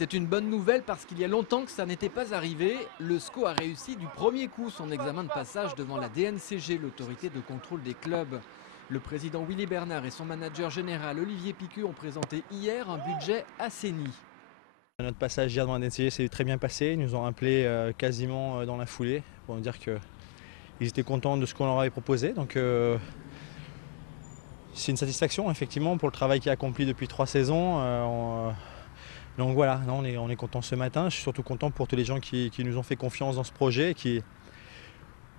C'est une bonne nouvelle parce qu'il y a longtemps que ça n'était pas arrivé. Le SCO a réussi du premier coup son examen de passage devant la DNCG, l'autorité de contrôle des clubs. Le président Willy Bernard et son manager général Olivier Picu ont présenté hier un budget assaini. Notre passage hier devant la DNCG s'est très bien passé. Ils nous ont appelé quasiment dans la foulée pour nous dire qu'ils étaient contents de ce qu'on leur avait proposé. Donc c'est une satisfaction effectivement pour le travail qui est accompli depuis 3 saisons. Donc voilà, non, on est content ce matin. Je suis surtout content pour tous les gens qui nous ont fait confiance dans ce projet et qui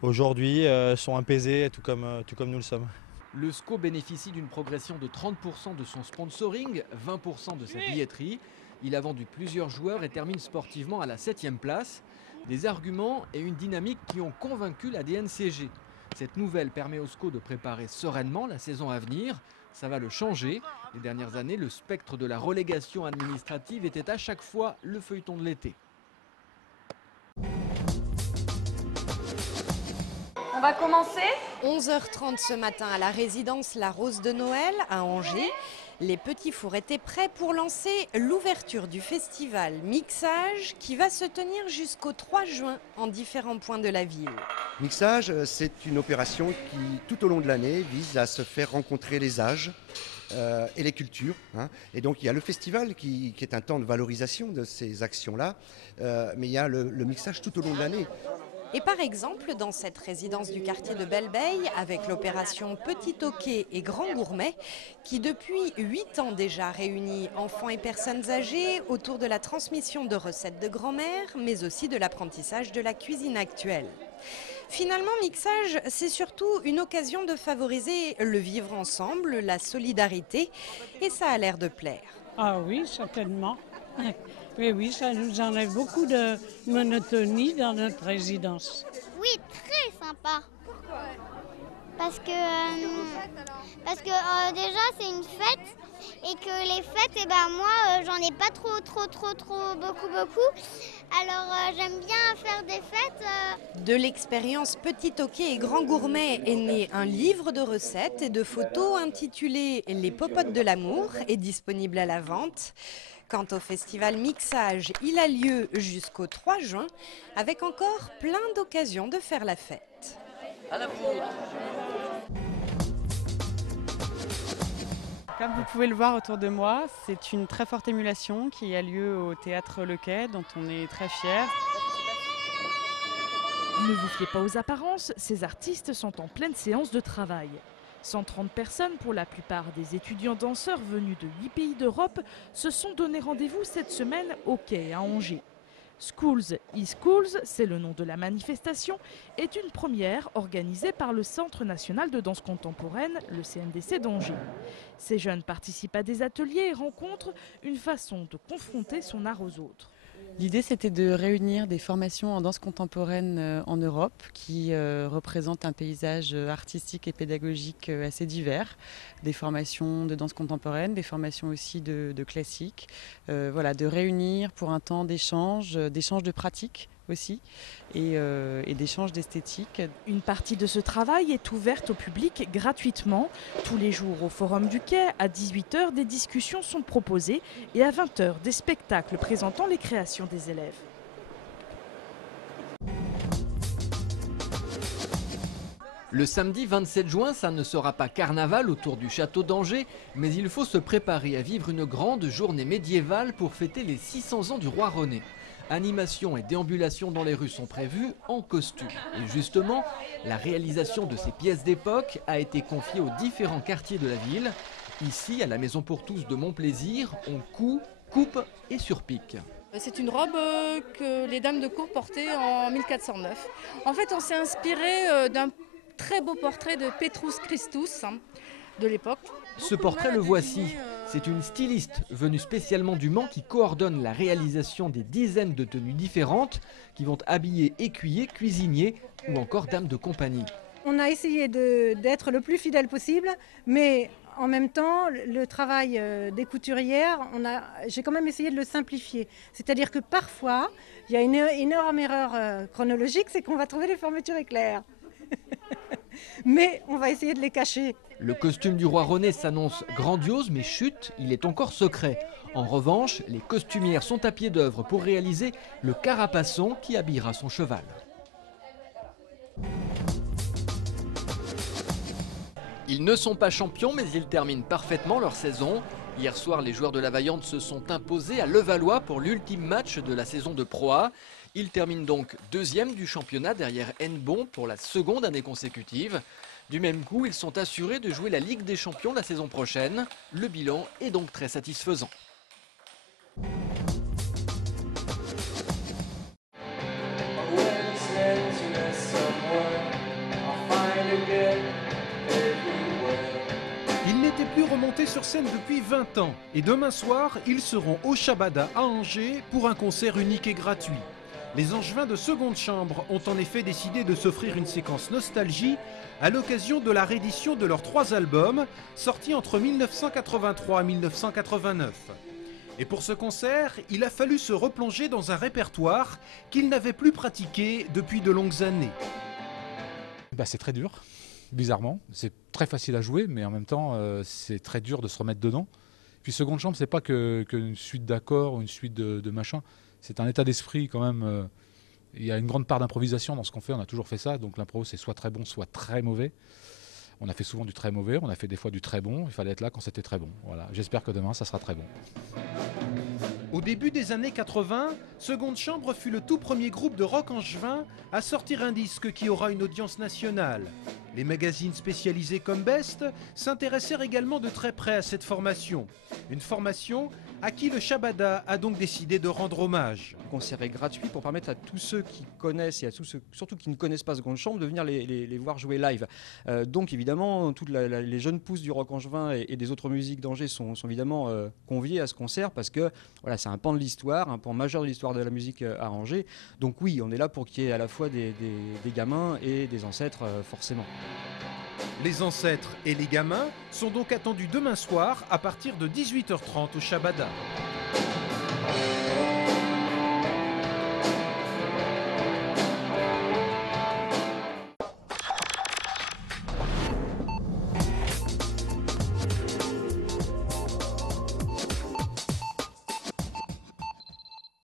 aujourd'hui sont apaisés tout comme nous le sommes. Le SCO bénéficie d'une progression de 30% de son sponsoring, 20% de sa billetterie. Il a vendu plusieurs joueurs et termine sportivement à la 7e place. Des arguments et une dynamique qui ont convaincu la DNCG. Cette nouvelle permet au SCO de préparer sereinement la saison à venir. Ça va le changer. Les dernières années, le spectre de la relégation administrative était à chaque fois le feuilleton de l'été. On va commencer. 11h30 ce matin à la résidence La Rose de Noël à Angers. Les petits fours étaient prêts pour lancer l'ouverture du festival Mixage qui va se tenir jusqu'au 3 juin en différents points de la ville. Mixage, c'est une opération qui, tout au long de l'année, vise à se faire rencontrer les âges et les cultures. Et donc il y a le festival qui est un temps de valorisation de ces actions-là, mais il y a le mixage tout au long de l'année. Et par exemple, dans cette résidence du quartier de Belle-Beille, avec l'opération Petit Hoquet et Grand Gourmet, qui depuis 8 ans déjà réunit enfants et personnes âgées autour de la transmission de recettes de grand-mère, mais aussi de l'apprentissage de la cuisine actuelle. Finalement, Mixage, c'est surtout une occasion de favoriser le vivre ensemble, la solidarité, et ça a l'air de plaire. Ah oui, certainement. Oui, ça nous enlève beaucoup de monotonie dans notre résidence. Oui, très sympa. Pourquoi? Parce que déjà c'est une fête et que les fêtes, moi j'en ai pas trop beaucoup. Alors j'aime bien faire des fêtes. De l'expérience Petit Hoquet et Grand Gourmet est né un livre de recettes et de photos intitulé Les Popotes de l'amour et disponible à la vente. Quant au festival Mixage, il a lieu jusqu'au 3 juin avec encore plein d'occasions de faire la fête. Comme vous pouvez le voir autour de moi, c'est une très forte émulation qui a lieu au Théâtre Le Quai, dont on est très fiers. Ne vous fiez pas aux apparences, ces artistes sont en pleine séance de travail. 130 personnes, pour la plupart des étudiants danseurs venus de 8 pays d'Europe, se sont donné rendez-vous cette semaine au Quai à Angers. Schools e-Schools, c'est le nom de la manifestation, est une première organisée par le Centre national de danse contemporaine, le CNDC d'Angers. Ces jeunes participent à des ateliers et rencontrent une façon de confronter son art aux autres. L'idée, c'était de réunir des formations en danse contemporaine en Europe qui représentent un paysage artistique et pédagogique assez divers. Des formations de danse contemporaine, des formations aussi de classique. Voilà, de réunir pour un temps d'échange de pratiques aussi et d'échange d'esthétique. Une partie de ce travail est ouverte au public gratuitement. Tous les jours au Forum du Quai, à 18h, des discussions sont proposées et à 20h, des spectacles présentant les créations des élèves. Le samedi 27 juin, ça ne sera pas carnaval autour du château d'Angers, mais il faut se préparer à vivre une grande journée médiévale pour fêter les 600 ans du roi René. Animation et déambulation dans les rues sont prévues en costume. Et justement, la réalisation de ces pièces d'époque a été confiée aux différents quartiers de la ville. Ici, à la Maison pour tous de Montplaisir, on coud, coupe et surpique. C'est une robe que les dames de cour portaient en 1409. En fait, on s'est inspiré d'un très beau portrait de Petrus Christus de l'époque. Ce portrait, le voici. C'est une styliste venue spécialement du Mans qui coordonne la réalisation des dizaines de tenues différentes qui vont habiller écuyers, cuisiniers ou encore dames de compagnie. On a essayé d'être le plus fidèle possible, mais en même temps, le travail des couturières, j'ai quand même essayé de le simplifier. C'est-à-dire que parfois, il y a une énorme erreur chronologique, c'est qu'on va trouver les fermetures éclairs. Mais on va essayer de les cacher. Le costume du roi René s'annonce grandiose mais chut, il est encore secret. En revanche, les costumières sont à pied d'œuvre pour réaliser le carapaçon qui habillera son cheval. Ils ne sont pas champions mais ils terminent parfaitement leur saison. Hier soir, les joueurs de la Vaillante se sont imposés à Levallois pour l'ultime match de la saison de Pro A. Ils terminent donc deuxième du championnat derrière Hennebont pour la seconde année consécutive. Du même coup, ils sont assurés de jouer la Ligue des Champions la saison prochaine. Le bilan est donc très satisfaisant. Ils n'étaient plus remontés sur scène depuis 20 ans et demain soir, ils seront au Shabada à Angers pour un concert unique et gratuit. Les Angevins de seconde chambre ont en effet décidé de s'offrir une séquence nostalgie à l'occasion de la réédition de leurs 3 albums sortis entre 1983 et 1989. Et pour ce concert, il a fallu se replonger dans un répertoire qu'ils n'avaient plus pratiqué depuis de longues années. C'est très dur, bizarrement. C'est très facile à jouer, mais en même temps, c'est très dur de se remettre dedans. Puis seconde chambre, c'est pas qu'une suite d'accords ou une suite de machins. C'est un état d'esprit quand même. Il y a une grande part d'improvisation dans ce qu'on fait. On a toujours fait ça. Donc l'impro, c'est soit très bon, soit très mauvais. On a fait souvent du très mauvais. On a fait des fois du très bon. Il fallait être là quand c'était très bon. Voilà. J'espère que demain, ça sera très bon. Au début des années 80, Seconde Chambre fut le tout premier groupe de rock angevin à sortir un disque qui aura une audience nationale. Les magazines spécialisés comme Best s'intéressèrent également de très près à cette formation. Une formation à qui le Shabada a donc décidé de rendre hommage. Le concert est gratuit pour permettre à tous ceux qui connaissent et à tous ceux surtout qui ne connaissent pas Seconde Chambre de venir les voir jouer live. Donc évidemment, toutes les jeunes pousses du rock angevin et des autres musiques d'Angers sont évidemment conviées à ce concert parce que voilà, c'est un pan de l'histoire, un pan majeur de l'histoire de la musique à Angers. Donc oui, on est là pour qu'il y ait à la fois des gamins et des ancêtres forcément. Les ancêtres et les gamins sont donc attendus demain soir à partir de 18h30 au Shabada.